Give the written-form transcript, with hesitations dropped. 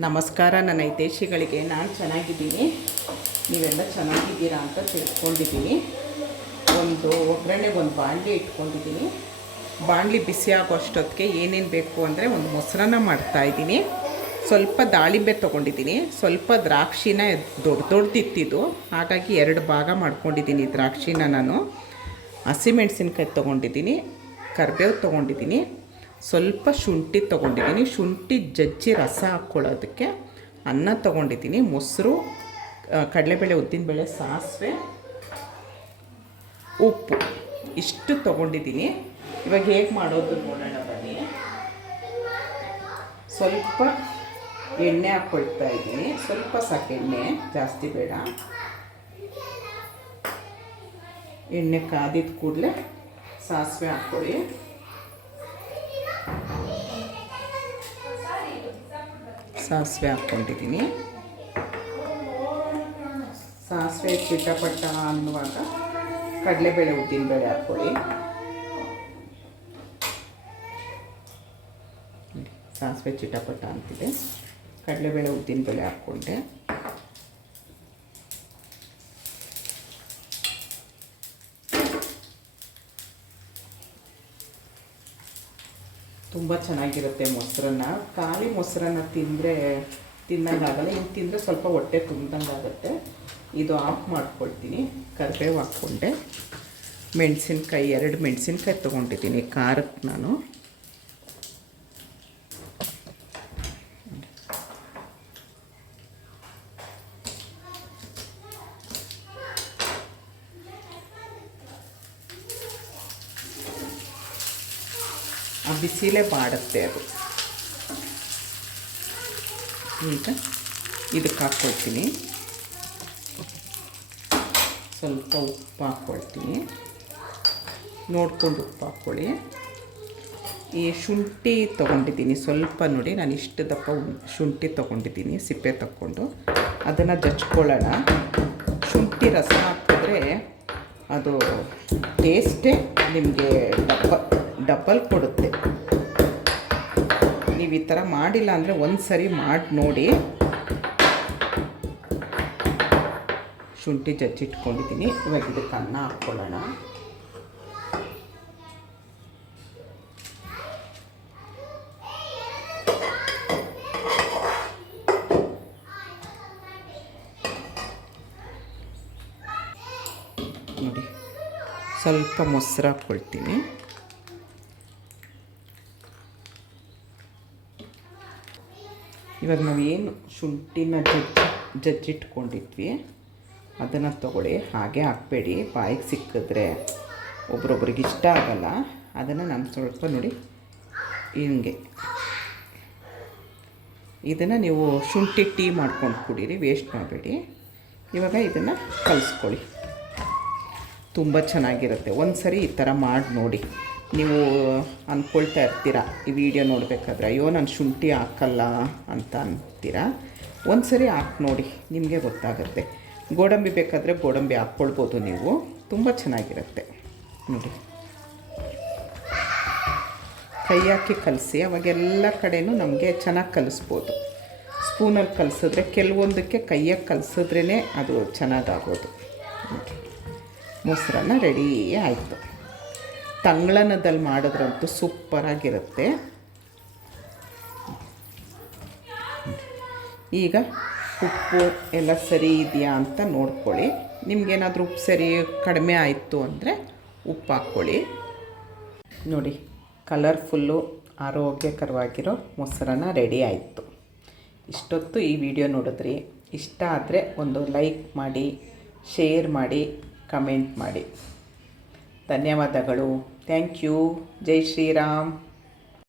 ನಮಸ್ಕಾರ ನನ್ನ ಹಿತೈಷಿಗಳಿಗೆ. ನಾನು ಚೆನ್ನಾಗಿದ್ದೀನಿ, ನೀವೆಲ್ಲ ಚೆನ್ನಾಗಿದ್ದೀರಾ ಅಂತ ತಿಳ್ಕೊಂಡಿದ್ದೀನಿ. ಒಗ್ಗರಣೆಗೆ ಒಂದು ಬಾಣಲಿ ಇಟ್ಕೊಂಡಿದ್ದೀನಿ. ಬಾಣಲಿ ಬಿಸಿ ಆಗೋ ಅಷ್ಟೊತ್ತಿಗೆ ಏನೇನು ಬೇಕು ಅಂದರೆ ಒಂದು ಮೊಸರನ್ನ ಮಾಡ್ತಾಯಿದ್ದೀನಿ. ಸ್ವಲ್ಪ ದಾಳಿಂಬೆ ತೊಗೊಂಡಿದ್ದೀನಿ, ಸ್ವಲ್ಪ ದ್ರಾಕ್ಷಿನ ದೊಡ್ಡದಿತ್ತಿದ್ದು, ಹಾಗಾಗಿ 2 ಭಾಗ ಮಾಡ್ಕೊಂಡಿದ್ದೀನಿ ದ್ರಾಕ್ಷಿನ. ನಾನು ಹಸಿಮೆಣಸಿನ್ಕಾಯಿ ತೊಗೊಂಡಿದ್ದೀನಿ, ಕರಿಬೇವು ತೊಗೊಂಡಿದ್ದೀನಿ, ಸ್ವಲ್ಪ ಶುಂಠಿ ತೊಗೊಂಡಿದ್ದೀನಿ, ಶುಂಠಿ ಜಜ್ಜಿ ರಸ ಹಾಕ್ಕೊಳ್ಳೋದಕ್ಕೆ, ಅನ್ನ ತೊಗೊಂಡಿದ್ದೀನಿ, ಮೊಸರು, ಕಡಲೆಬೇಳೆ, ಉದ್ದಿನಬೇಳೆ, ಸಾಸಿವೆ, ಉಪ್ಪು ಇಷ್ಟು ತೊಗೊಂಡಿದ್ದೀನಿ. ಇವಾಗ ಹೇಗೆ ಮಾಡೋದು ನೋಡೋಣ ಬನ್ನಿ. ಸ್ವಲ್ಪ ಎಣ್ಣೆ ಹಾಕ್ಕೊಳ್ತಾ ಇದ್ದೀನಿ, ಸ್ವಲ್ಪ ಸಾಕು ಎಣ್ಣೆ, ಜಾಸ್ತಿ ಬೇಡ. ಎಣ್ಣೆ ಕಾದಿದ ಕೂಡಲೇ ಸಾಸಿವೆ ಹಾಕ್ಕೊಳ್ಳಿ. ಸಾಸಿವೆ ಹಾಕ್ಕೊಂಡಿದ್ದೀನಿ. ಸಾಸಿವೆ ಚಿಟಪಟ ಅನ್ನುವಾಗ ಕಡಲೆಬೇಳೆ, ಉದ್ದಿನಬೇಳೆ ಹಾಕ್ಕೊಳ್ಳಿ. ಸಾಸಿವೆ ಚಿಟಪಟ ಅಂತಿದೆ, ಕಡಲೆಬೇಳೆ, ಉದ್ದಿನಬೇಳೆ ಹಾಕ್ಕೊಂಡೆ. ತುಂಬ ಚೆನ್ನಾಗಿರುತ್ತೆ ಮೊಸರನ್ನ. ಖಾಲಿ ಮೊಸರನ್ನ ತಿನ್ನಂಗಾಗಲ್ಲ, ಇನ್ನು ತಿಂದರೆ ಸ್ವಲ್ಪ ಹೊಟ್ಟೆ ತುಂಬ್ದಂಗಾಗುತ್ತೆ. ಇದು ಆಫ್ ಮಾಡ್ಕೊಳ್ತೀನಿ. ಕರಿಬೇವು ಹಾಕ್ಕೊಂಡೆ, ಮೆಣಸಿನ್ಕಾಯಿ 2 ಮೆಣಸಿನ್ಕಾಯಿ ತೊಗೊಂಡಿದ್ದೀನಿ ಖಾರಕ್ಕೆ ನಾನು. ಆ ಬಿಸಿಲೇ ಬಾಡುತ್ತೆ ಅದು. ಈಗ ಇದಕ್ಕೆ ಹಾಕ್ಕೊಳ್ತೀನಿ, ಸ್ವಲ್ಪ ಉಪ್ಪು ಹಾಕ್ಕೊಳ್ತೀನಿ, ನೋಡ್ಕೊಂಡು ಉಪ್ಪು ಹಾಕ್ಕೊಳ್ಳಿ. ಈ ಶುಂಠಿ ತೊಗೊಂಡಿದ್ದೀನಿ ಸ್ವಲ್ಪ, ನೋಡಿ ನಾನು ಇಷ್ಟು ದಪ್ಪ ಶುಂಠಿ ತೊಗೊಂಡಿದ್ದೀನಿ, ಸಿಪ್ಪೆ ತಕ್ಕೊಂಡು ಅದನ್ನು ಜಚ್ಕೊಳ್ಳೋಣ. ಶುಂಠಿ ರಸ ಹಾಕಿದ್ರೆ ಅದು ಟೇಸ್ಟೇ ನಿಮಗೆ ಡಬಲ್ ಕೊಡುತ್ತೆ. ನೀವು ಈ ಥರ ಮಾಡಿಲ್ಲ ಅಂದರೆ ಒಂದು ಸರಿ ಮಾಡಿ ನೋಡಿ. ಶುಂಠಿ ಜಜ್ಜಿಟ್ಕೊಂಡಿದ್ದೀನಿ. ಇವಾಗ ಇದಕ್ಕೆ ಅನ್ನ ಹಾಕ್ಕೊಳ್ಳೋಣ. ನೋಡಿ ಸ್ವಲ್ಪ ಮೊಸರು ಹಾಕ್ಕೊಳ್ತೀನಿ. ಇವಾಗ ನಾವೇನು ಶುಂಠಿನ ಜಜ್ಜಿಟ್ಕೊಂಡಿದ್ವಿ ಅದನ್ನು ತೊಗೊಳ್ಳಿ. ಹಾಗೆ ಹಾಕಬೇಡಿ, ಬಾಯಿಗೆ ಸಿಕ್ಕಿದ್ರೆ ಒಬ್ರೊಬ್ರಿಗೆ ಇಷ್ಟ ಆಗಲ್ಲ. ಅದನ್ನು ನಾನು ಸ್ವಲ್ಪ ನೋಡಿ ಹಿಂಗೆ, ಇದನ್ನು ನೀವು ಶುಂಠಿ ಟೀ ಮಾಡ್ಕೊಂಡು ಕುಡೀರಿ, ವೇಸ್ಟ್ ಮಾಡಬೇಡಿ. ಇವಾಗ ಇದನ್ನು ಕಲಿಸ್ಕೊಳ್ಳಿ, ತುಂಬ ಚೆನ್ನಾಗಿರುತ್ತೆ. ಒಂದು ಸರಿ ಈ ಥರ ಮಾಡಿ ನೋಡಿ. ನೀವು ಅಂದ್ಕೊಳ್ತಾ ಇರ್ತೀರ ಈ ವಿಡಿಯೋ ನೋಡಬೇಕಾದ್ರೆ, ಅಯ್ಯೋ ನಾನು ಶುಂಠಿ ಹಾಕಲ್ಲ ಅಂತ ಅಂತೀರ. ಒಂದು ಸರಿ ಹಾಕಿ ನೋಡಿ, ನಿಮಗೆ ಗೊತ್ತಾಗುತ್ತೆ. ಗೋಡಂಬಿ ಬೇಕಾದರೆ ಗೋಡಂಬಿ ಹಾಕ್ಕೊಳ್ಬೋದು ನೀವು, ತುಂಬ ಚೆನ್ನಾಗಿರುತ್ತೆ ನೋಡಿ. ಕೈ ಹಾಕಿ ಕಲಸಿ, ಅವಾಗೆಲ್ಲ ಕಡೆಯೂ ನಮಗೆ ಚೆನ್ನಾಗಿ ಕಲಿಸ್ಬೋದು. ಸ್ಪೂನಲ್ಲಿ ಕಲಿಸಿದ್ರೆ, ಕೆಲವೊಂದಕ್ಕೆ ಕೈಯಾಗಿ ಕಲಿಸಿದ್ರೇ ಅದು ಚೆನ್ನಾಗಾಗೋದು. ಮೊಸರನ್ನ ರೆಡಿ ಆಯಿತು. ತಂಗ್ಳನದಲ್ಲಿ ಮಾಡಿದ್ರಂತೂ ಸೂಪರಾಗಿರುತ್ತೆ. ಈಗ ಉಪ್ಪು ಎಲ್ಲ ಸರಿ ಇದೆಯಾ ಅಂತ ನೋಡ್ಕೊಳ್ಳಿ. ನಿಮಗೇನಾದರೂ ಉಪ್ಪು ಸರಿ ಕಡಿಮೆ ಆಯಿತು ಅಂದರೆ ಉಪ್ಪು ಹಾಕ್ಕೊಳ್ಳಿ. ನೋಡಿ, ಕಲರ್ಫುಲ್ಲು ಆರೋಗ್ಯಕರವಾಗಿರೋ ಮೊಸರನ್ನ ರೆಡಿ ಆಯಿತು. ಇಷ್ಟೊತ್ತು ಈ ವಿಡಿಯೋ ನೋಡಿದ್ರಿ. ಇಷ್ಟ ಆದರೆ ಒಂದು ಲೈಕ್ ಮಾಡಿ, ಶೇರ್ ಮಾಡಿ, ಕಮೆಂಟ್ ಮಾಡಿ. ಧನ್ಯವಾದಗಳು. Thank you. ಜೈ ಶ್ರೀರಾಮ್.